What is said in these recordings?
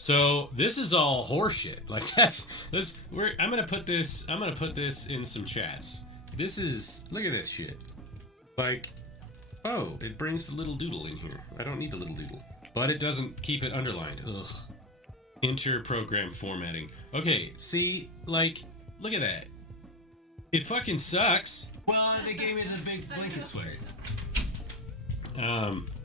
So this is all horseshit. Like I'm gonna put this in some chats. This is, look at this shit. Like, oh, it brings the little doodle in here. I don't need the little doodle. But it doesn't keep it underlined. Ugh. Enter program formatting. Okay, see, like, look at that. It fucking sucks. Well, they gave me the big blanket swag.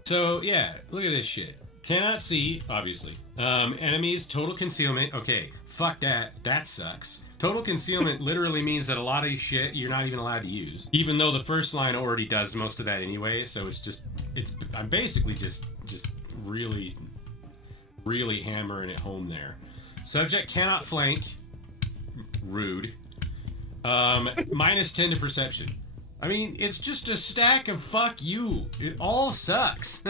So yeah, look at this shit. Cannot see, obviously. Enemies, total concealment. Okay, fuck that. That sucks. Total concealment literally means that a lot of shit you're not even allowed to use. Even though the first line already does most of that anyway, so I'm basically just really, really hammering it home there. Subject cannot flank. Rude. -10 to perception. I mean, it's just a stack of fuck you. It all sucks.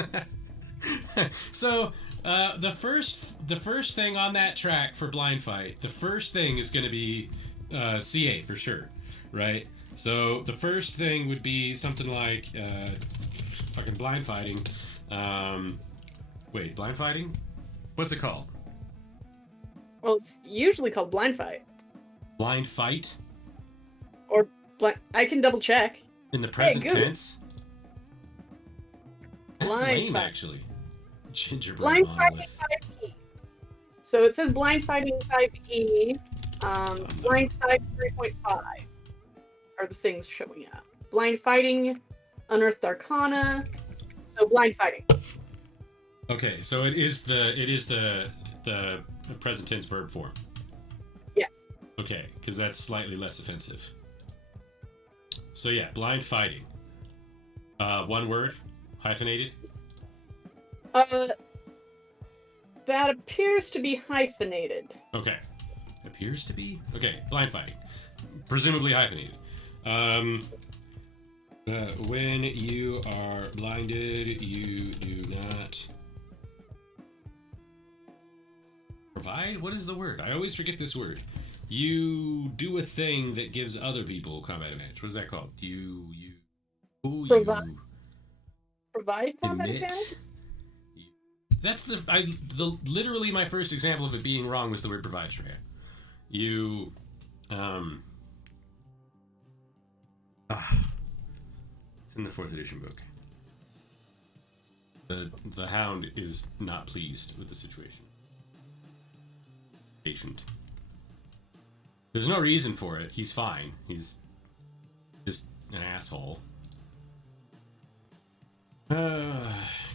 So, the first thing on that track for blind fight, the first thing is going to be CA for sure, right? So the first thing would be something like fucking blind fighting. Wait, blind fighting? What's it called? Well, it's usually called blind fight. Blind fight? Or I can double check. In the present tense? That's blind lame, fight. actually. Gingerbread blind monolith. fighting 5e. So it says blind fighting 5e. Blind fight 3.5 are the things showing up. Blind fighting, unearthed arcana. So blind fighting. Okay, so it is the present tense verb form. Yeah. Okay, because that's slightly less offensive. So yeah, blind fighting. One word, hyphenated. That appears to be hyphenated. Okay. Appears to be? Okay, blind fighting. Presumably hyphenated. When you are blinded, you do not provide? What is the word? I always forget this word. You do a thing that gives other people combat advantage. What is that called? Provide combat advantage? That's literally my first example of it being wrong was the word provide, Shreya. It's in the 4th edition book. The hound is not pleased with the situation. Patient. There's no reason for it. He's fine. He's just an asshole.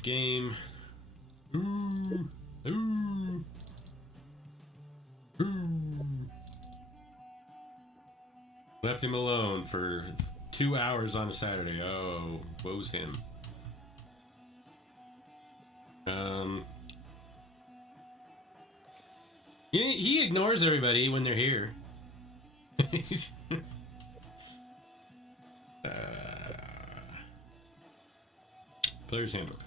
Game. Ooh. Left him alone for 2 hours on a Saturday. Oh, woe's him. He ignores everybody when they're here. Player's handbook.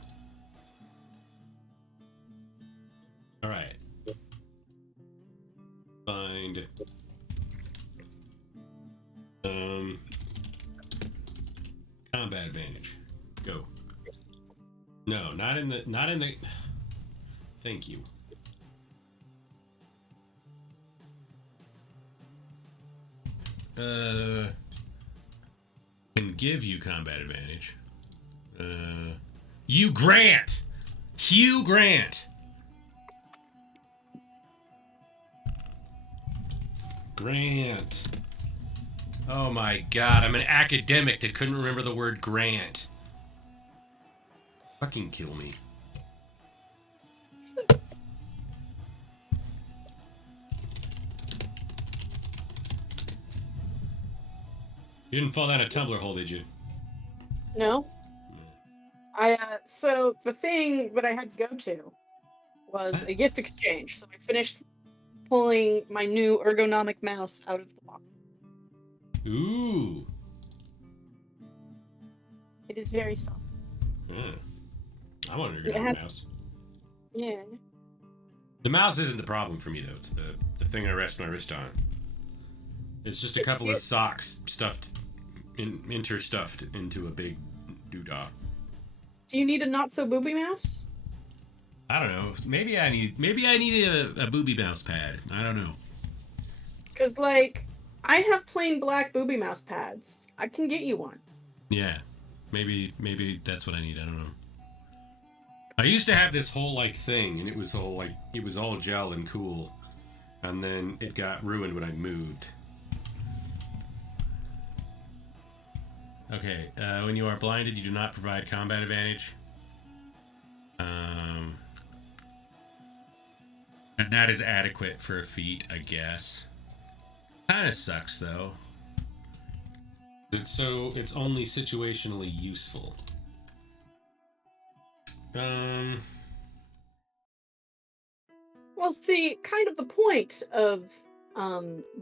All right. Find combat advantage. Go. No, not in the. Thank you. Can give you combat advantage. Hugh Grant. Hugh Grant. Grant. Oh my god, I'm an academic that couldn't remember the word grant. Fucking kill me. You didn't fall down a tumbler hole, did you? No. So the thing that I had to go to was a gift exchange. So I finished pulling my new ergonomic mouse out of the box. Ooh. It is very soft. Yeah. I want an ergonomic mouse. Yeah. The mouse isn't the problem for me, though. It's the thing I rest my wrist on. It's just a couple of socks interstuffed into a big doodah. Do you need a not-so-booby mouse? I don't know. Maybe I need a booby mouse pad. I don't know. Because, like, I have plain black booby mouse pads. I can get you one. Yeah. Maybe that's what I need. I don't know. I used to have this whole, like, thing, and it was all gel and cool. And then it got ruined when I moved. Okay, when you are blinded, you do not provide combat advantage. And that is adequate for a feat, I guess. Kinda sucks, though. It's only situationally useful. Well, see, kind of the point of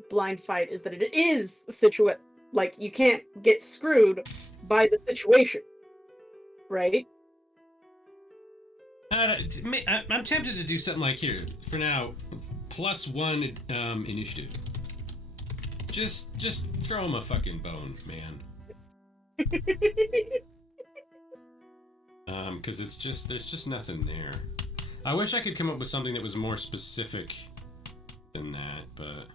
blind fight is that it is like you can't get screwed by the situation, right? I'm tempted to do something like here for now. +1 initiative. Just throw him a fucking bone, man. Because there's just nothing there. I wish I could come up with something that was more specific than that, but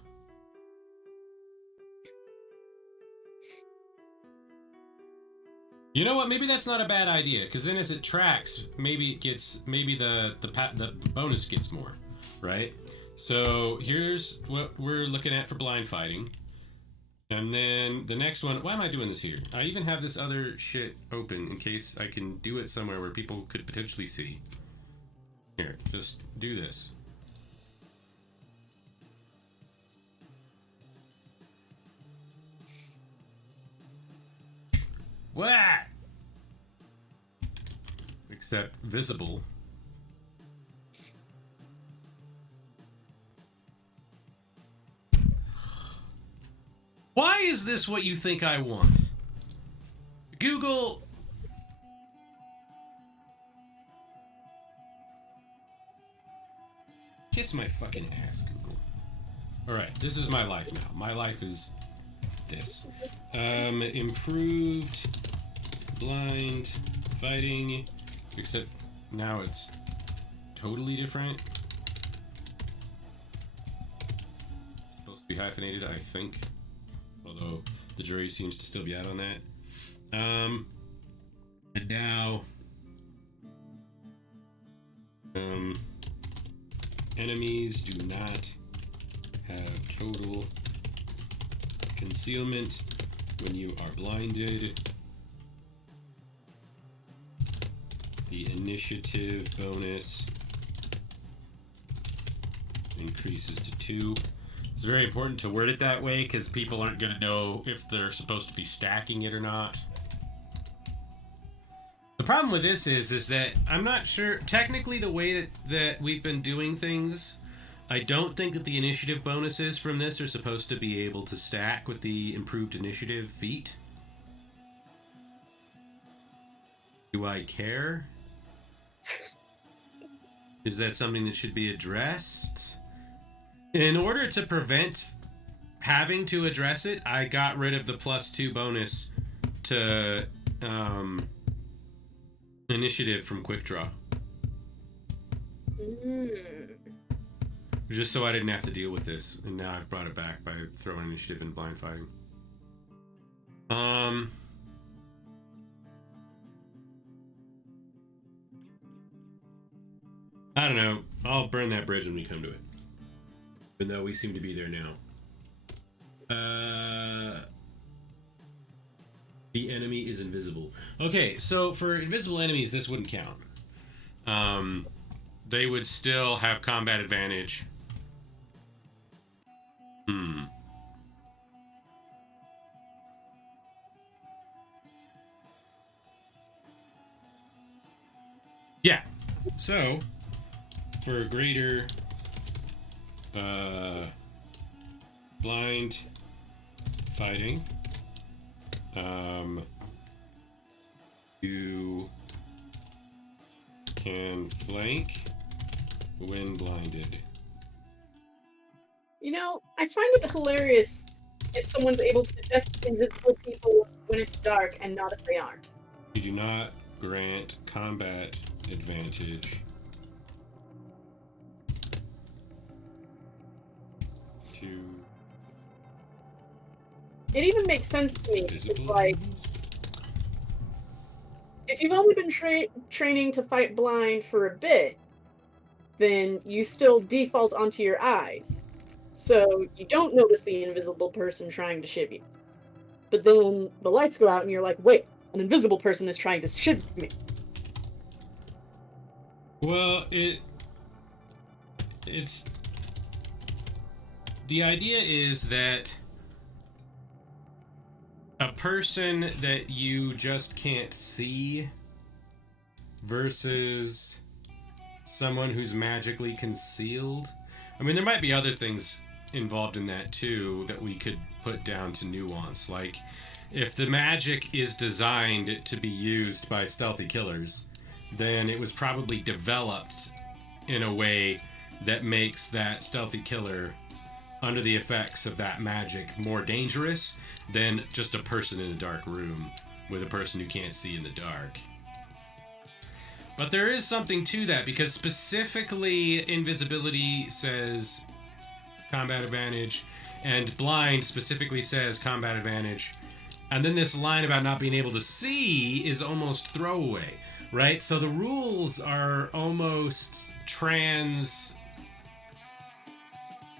you know what? Maybe that's not a bad idea, because then as it tracks, maybe the bonus gets more, right? So here's what we're looking at for blind fighting. And then the next one, why am I doing this here? I even have this other shit open in case I can do it somewhere where people could potentially see. Here, just do this. What? Except visible. Why is this what you think I want? Google. Kiss my fucking ass, Google. Alright, this is my life now. My life is this. Improved blind fighting. Except now it's totally different. Supposed to be hyphenated, I think. Although the jury seems to still be out on that. And now enemies do not have total concealment when you are blinded. The initiative bonus increases to 2. It's very important to word it that way because people aren't going to know if they're supposed to be stacking it or not. The problem with this is that I'm not sure, technically the way that we've been doing things, I don't think that the initiative bonuses from this are supposed to be able to stack with the improved initiative feat. Do I care? Is that something that should be addressed? In order to prevent having to address it, I got rid of the +2 bonus to initiative from Quick Draw. Just so I didn't have to deal with this, and now I've brought it back by throwing initiative in blind fighting. I don't know. I'll burn that bridge when we come to it. Even though we seem to be there now. The enemy is invisible. Okay, so for invisible enemies, this wouldn't count. They would still have combat advantage. Yeah. So, for greater blind fighting, you can flank when blinded. You know, I find it hilarious if someone's able to detect invisible people when it's dark and not if they aren't. You do not grant combat advantage to It even makes sense to me. It's physical like, abilities? if you've only been training to fight blind for a bit, then you still default onto your eyes. So you don't notice the invisible person trying to shiv you. But then the lights go out and you're like, wait, an invisible person is trying to shiv me. Well, it's the idea is that a person that you just can't see versus someone who's magically concealed. I mean, there might be other things involved in that too that we could put down to nuance. Like, if the magic is designed to be used by stealthy killers, then it was probably developed in a way that makes that stealthy killer under the effects of that magic more dangerous than just a person in a dark room with a person who can't see in the dark. But there is something to that, because specifically Invisibility says combat advantage, and Blind specifically says combat advantage. And then this line about not being able to see is almost throwaway, right? So the rules are almost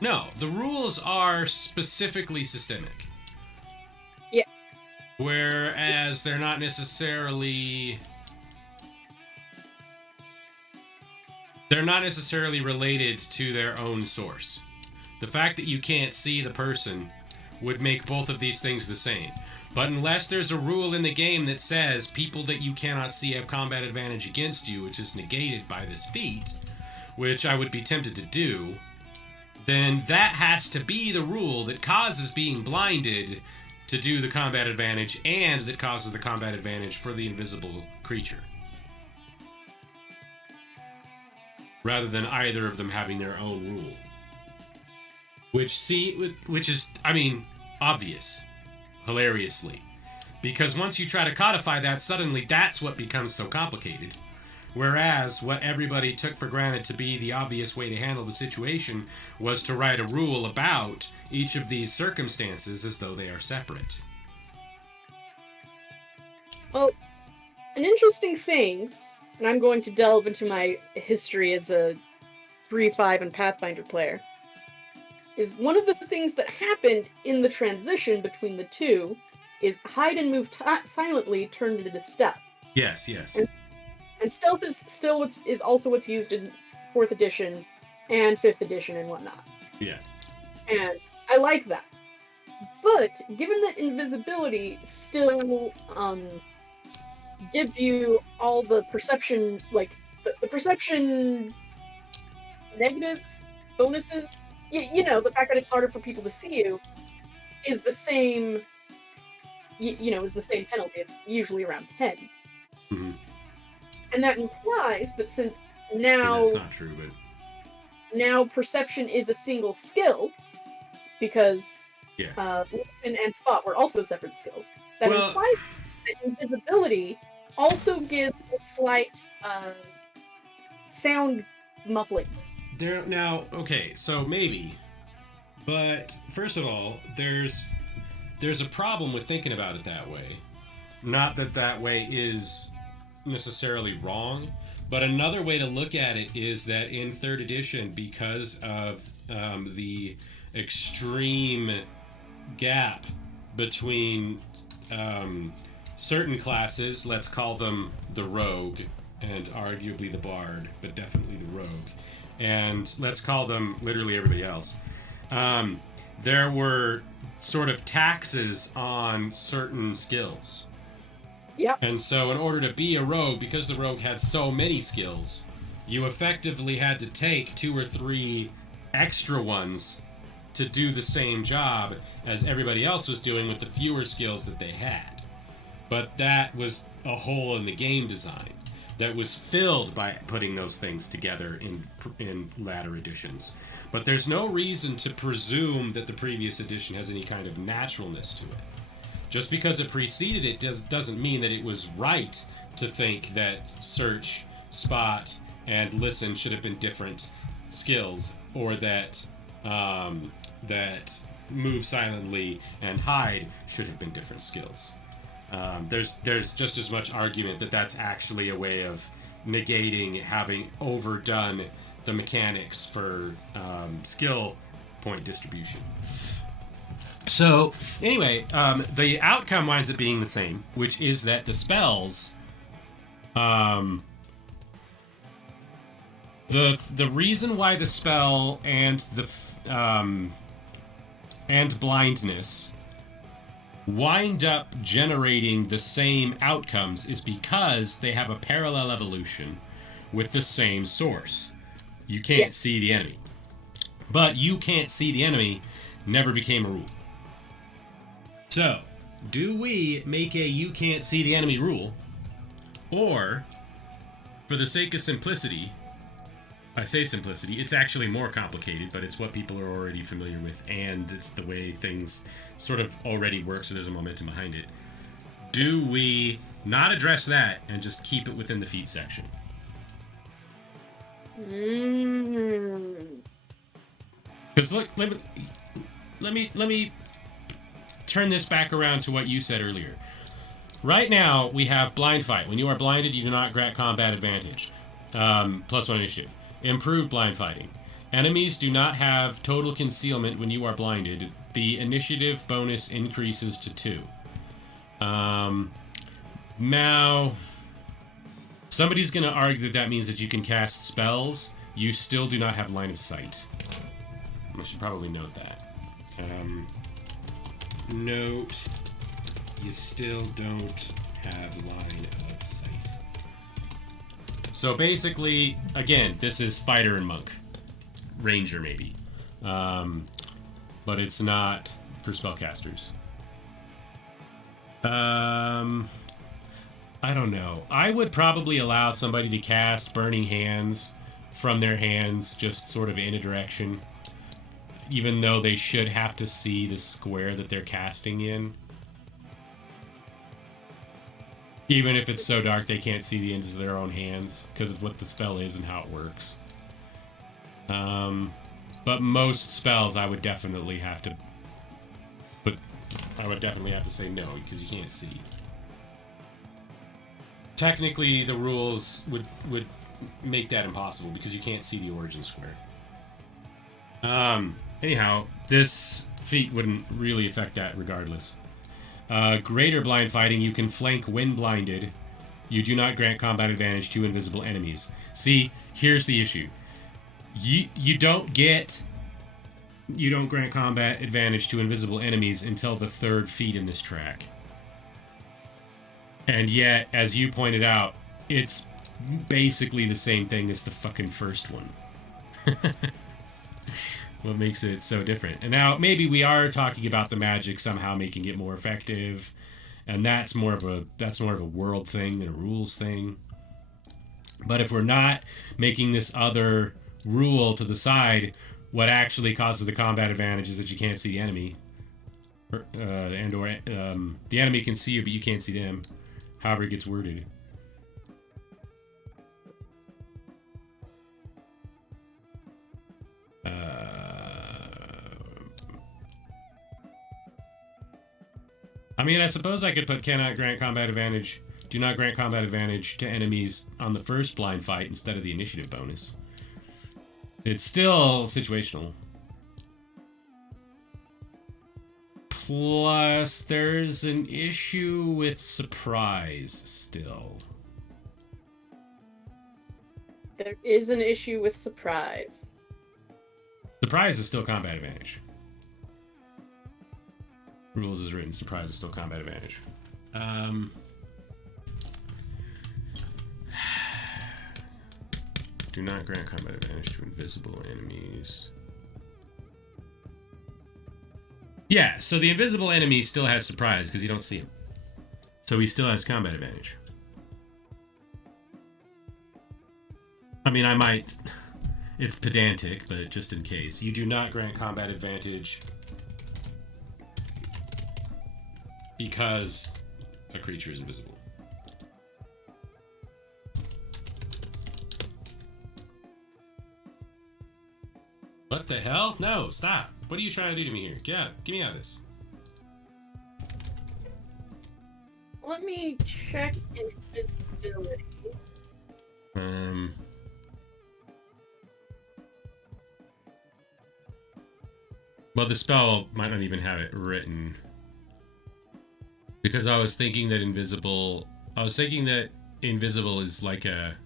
No, the rules are specifically systemic. Yeah. Whereas they're not necessarily related to their own source. The fact that you can't see the person would make both of these things the same. But unless there's a rule in the game that says people that you cannot see have combat advantage against you, which is negated by this feat, which I would be tempted to do, then that has to be the rule that causes being blinded to do the combat advantage, and that causes the combat advantage for the invisible creature. Rather than either of them having their own rule. Which is, I mean, obvious. Hilariously. Because once you try to codify that, suddenly that's what becomes so complicated. Whereas what everybody took for granted to be the obvious way to handle the situation was to write a rule about each of these circumstances as though they are separate. Well, an interesting thing, and I'm going to delve into my history as a 3.5 and Pathfinder player, is one of the things that happened in the transition between the two is hide and move silently turned into stealth. Yes. And stealth is still also what's used in 4th edition and 5th edition and whatnot. Yeah. And I like that. But given that invisibility still gives you all the perception, like the perception negatives, bonuses, you know, the fact that it's harder for people to see you is the same, is the same penalty. It's usually around 10. Mm-hmm. And that implies that since now... That's not true, but... Now perception is a single skill, because listen and spot were also separate skills. That implies that invisibility also gives a slight sound muffling. Okay, so maybe. But first of all, there's a problem with thinking about it that way. Not that that way is necessarily wrong, but another way to look at it is that in 3rd edition, because of the extreme gap between certain classes, let's call them the rogue and arguably the bard, but definitely the rogue, and let's call them literally everybody else, there were sort of taxes on certain skills. Yep. And so in order to be a rogue, because the rogue had so many skills, you effectively had to take 2 or 3 extra ones to do the same job as everybody else was doing with the fewer skills that they had. But that was a hole in the game design that was filled by putting those things together in latter editions. But there's no reason to presume that the previous edition has any kind of naturalness to it. Just because it preceded it doesn't mean that it was right to think that search, spot, and listen should have been different skills, or that that move silently and hide should have been different skills. There's just as much argument that that's actually a way of negating having overdone the mechanics for skill point distribution. So anyway, the outcome winds up being the same, which is that the spells, the reason why the spell and the and blindness wind up generating the same outcomes is because they have a parallel evolution with the same source. You can't see the enemy. But you can't see the enemy never became a rule. So, do we make a you can't see the enemy rule? Or, for the sake of simplicity, I say simplicity, it's actually more complicated, but it's what people are already familiar with, and it's the way things sort of already work, so there's a momentum behind it. Do we not address that and just keep it within the feat section? Because look, let me turn this back around to what you said earlier. Right now, we have blind fight. When you are blinded, you do not grant combat advantage. +1 initiative. Improved blind fighting. Enemies do not have total concealment when you are blinded. The initiative bonus increases to 2. Now, somebody's going to argue that means that you can cast spells. You still do not have line of sight. I should probably note that. Note, you still don't have line of sight. So basically, again, this is fighter and monk. Ranger, maybe. But it's not for spellcasters. I don't know. I would probably allow somebody to cast Burning Hands from their hands, just sort of in a direction. Even though they should have to see the square that they're casting in. Even if it's so dark they can't see the ends of their own hands because of what the spell is and how it works. But most spells I would definitely have to say no because you can't see. Technically the rules would make that impossible because you can't see the origin square. Anyhow, this feat wouldn't really affect that regardless. Greater blind fighting, you can flank when blinded. You do not grant combat advantage to invisible enemies. See, here's the issue. You don't grant combat advantage to invisible enemies until the 3rd feat in this track. And yet, as you pointed out, it's basically the same thing as the fucking first one. What makes it so different? And now maybe we are talking about the magic somehow making it more effective, and that's more of a world thing than a rules thing. But if we're not making this other rule to the side, what actually causes the combat advantage is that you can't see the enemy, the enemy can see you but you can't see them. However it gets worded. I mean, I suppose I could put cannot grant combat advantage, do not grant combat advantage to enemies on the first blind fight instead of the initiative bonus. It's still situational. Plus, there's an issue with surprise still. There is an issue with surprise. Surprise is still combat advantage. Rules is written, surprise is still combat advantage. Do not grant combat advantage to invisible enemies. Yeah, so the invisible enemy still has surprise because you don't see him. So he still has combat advantage. I mean, I might... It's pedantic, but just in case. You do not grant combat advantage because a creature is invisible. What the hell? No, stop. What are you trying to do to me here? Get out. Get me out of this. Let me check invisibility. Well, the spell might not even have it written. Because I was thinking that invisible... I was thinking that invisible is like a...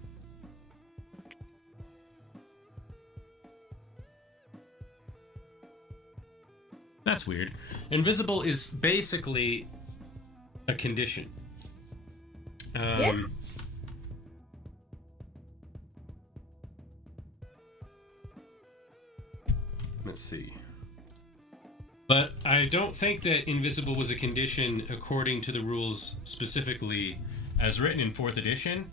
That's weird. Invisible is basically a condition. Yeah. Let's see. But I don't think that invisible was a condition according to the rules specifically as written in 4th edition.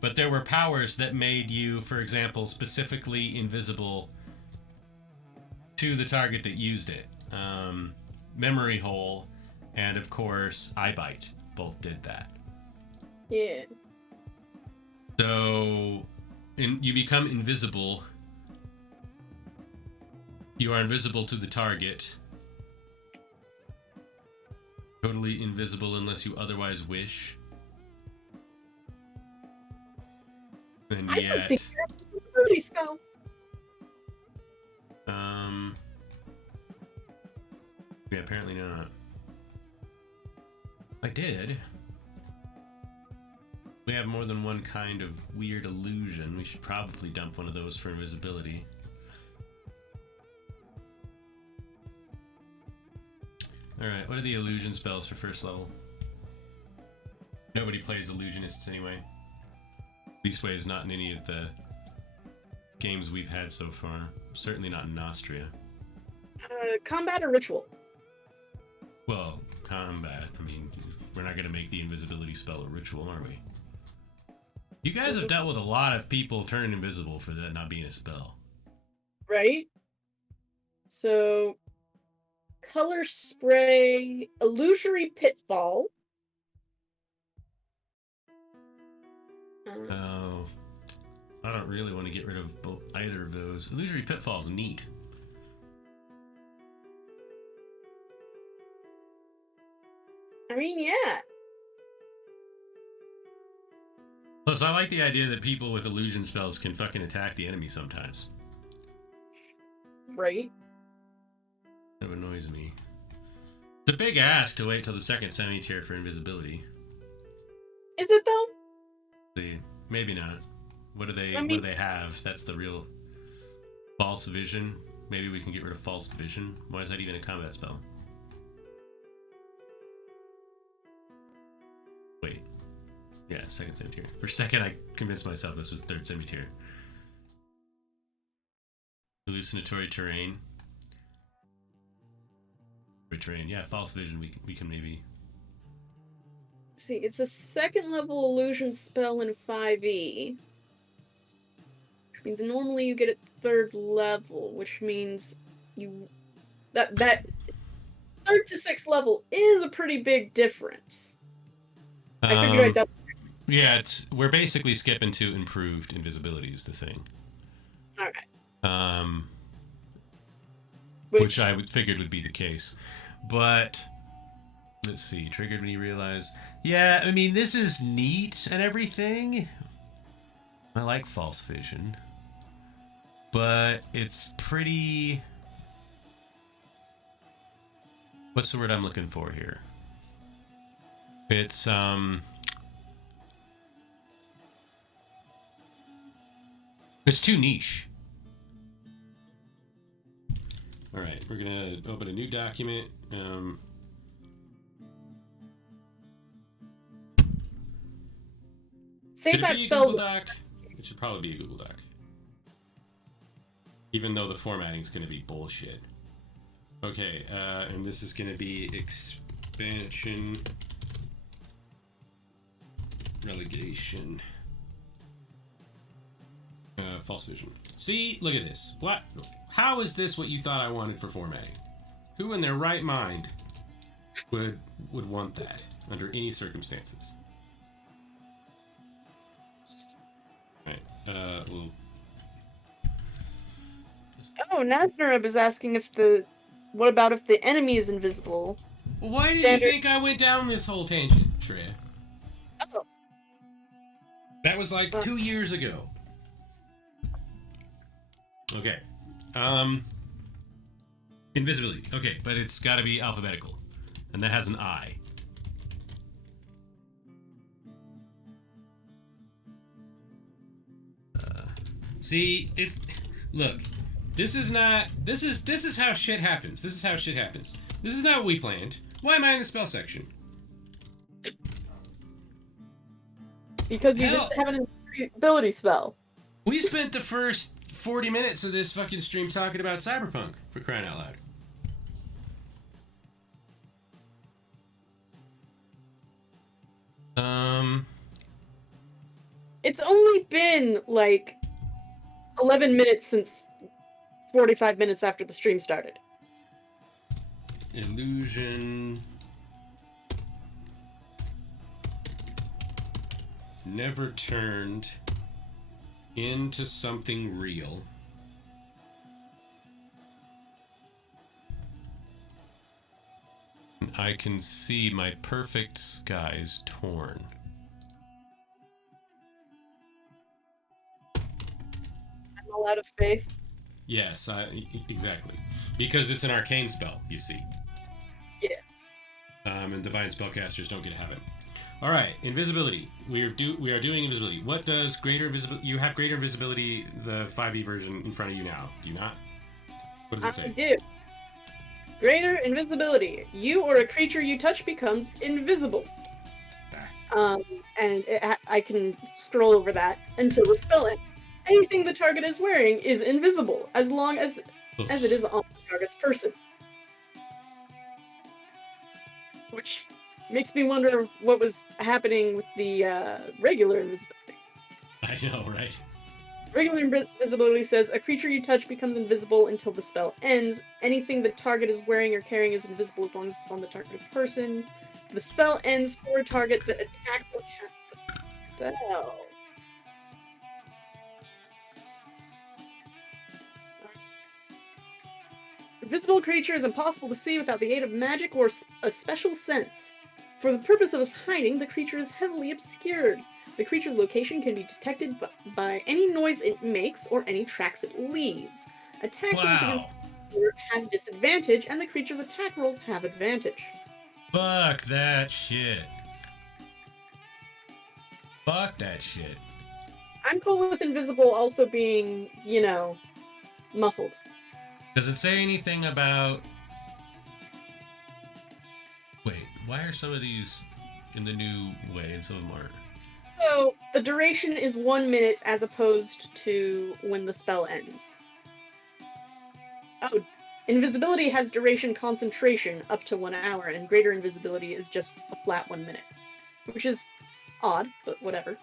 But there were powers that made you, for example, specifically invisible to the target that used it. Memory hole and, of course, eye bite both did that. Yeah. So, you become invisible. You are invisible to the target. Totally invisible unless you otherwise wish. And I yet... don't think that's a invisibility spell. Yeah, apparently not. I did. We have more than one kind of weird illusion. We should probably dump one of those for invisibility. Alright, what are the illusion spells for 1st level? Nobody plays illusionists anyway. Leastways not in any of the games we've had so far. Certainly not in Nostria. Combat or ritual? Well, combat. I mean, we're not going to make the invisibility spell a ritual, are we? You guys have dealt with a lot of people turning invisible for that not being a spell. Right? So, color spray, illusory pitfall. Oh, I don't really want to get rid of either of those. Illusory pitfall's neat. I mean, yeah. Plus, I like the idea that people with illusion spells can fucking attack the enemy sometimes. Right. That annoys me. It's a big ask to wait till the 2nd semi-tier for invisibility. Is it though? See, maybe not. What do they? I mean, what do they have? That's the real false vision. Maybe we can get rid of false vision. Why is that even a combat spell? Wait. Yeah, 2nd semi-tier. For a second, I convinced myself this was 3rd semi-tier. Hallucinatory terrain. Terrain. Yeah, false vision. We can maybe. See, it's a 2nd level illusion spell in 5e. Which means normally you get it 3rd level, which means you that 3rd to 6th level is a pretty big difference. I figured I'd double. Yeah, we're basically skipping to improved invisibility is the thing. Okay. Which I figured would be the case. But, let's see, triggered when you realize... Yeah, I mean, this is neat and everything. I like false vision. But it's pretty... What's the word I'm looking for here? It's, It's too niche. Alright, we're gonna open a new document. Save that spell. Google Doc? It should probably be a Google Doc. Even though the formatting's gonna be bullshit. Okay, and this is gonna be expansion relegation. False vision. See, look at this. What? How is this what you thought I wanted for formatting? Who in their right mind would want that under any circumstances? Alright, well... Oh, Nazarub is asking if the What about if the enemy is invisible? Why did you think I went down this whole tangent, Shreya? Oh. That was like 2 years ago. Okay. Invisibility. Okay, but it's got to be alphabetical. And that has an I. See, it's... Look. This is how shit happens. This is how shit happens. This is not what we planned. Why am I in the spell section? Because you didn't have an invisibility spell. We spent the first 40 minutes of this fucking stream talking about Cyberpunk, for crying out loud. It's only been, like, 11 minutes since 45 minutes after the stream started. Illusion never turned into something real. I can see my perfect skies torn. I'm all out of faith. Yes, exactly. Because it's an arcane spell, you see. Yeah. And divine spellcasters don't get to have it. All right, invisibility. We are doing invisibility. What does greater invisibility? You have greater invisibility, the 5e version in front of you now. Do you not? What does it say? I do. Greater invisibility. You or a creature you touch becomes invisible. And I can scroll over that until the spell ends. Anything the target is wearing is invisible as long as it is on the target's person. Which makes me wonder what was happening with the regular invisibility. I know, right? Regular invisibility says a creature you touch becomes invisible until the spell ends. Anything the target is wearing or carrying is invisible as long as it's on the target's person. The spell ends for a target that attacks or casts a spell. Invisible creature is impossible to see without the aid of magic or a special sense. For the purpose of hiding, the creature is heavily obscured. The creature's location can be detected by any noise it makes or any tracks it leaves. Attack rolls against the creature have disadvantage, and the creature's attack rolls have advantage. Fuck that shit. Fuck that shit. I'm cool with invisible also being, you know, muffled. Does it say anything about... Wait, why are some of these in the new way and some of them aren't? So, the duration is 1 minute as opposed to when the spell ends. Oh, invisibility has duration concentration up to 1 hour, and greater invisibility is just a flat 1 minute. Which is odd, but whatever.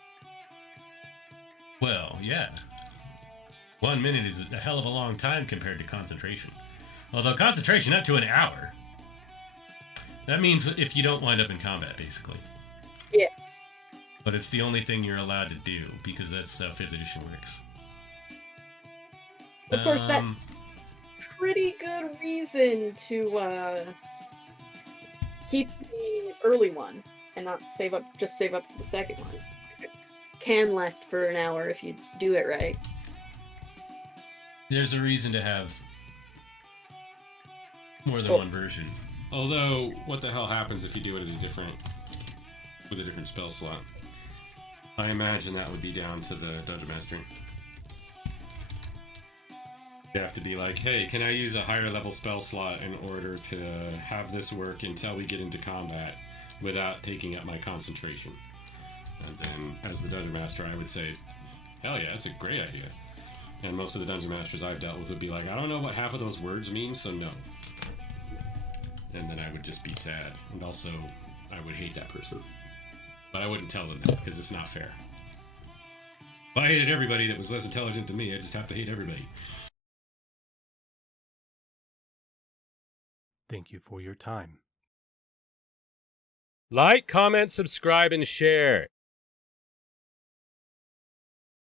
Well, yeah. 1 minute is a hell of a long time compared to concentration. Although concentration up to an hour. That means if you don't wind up in combat, basically. Yeah. But it's the only thing you're allowed to do, because that's how 5th edition works. Of course, that's pretty good reason to keep the early one and not save up for the second one. It can last for an hour if you do it right. There's a reason to have more than one version. Although, what the hell happens if you do it with a different spell slot? I imagine that would be down to the Dungeon Master. You have to be like, hey, can I use a higher level spell slot in order to have this work until we get into combat without taking up my concentration? And then, as the Dungeon Master, I would say, hell yeah, that's a great idea. And most of the Dungeon Masters I've dealt with would be like, I don't know what half of those words mean, so no. And then I would just be sad. And also, I would hate that person. But I wouldn't tell them that, because it's not fair. If I hated everybody that was less intelligent than me, I just have to hate everybody. Thank you for your time. Like, comment, subscribe, and share.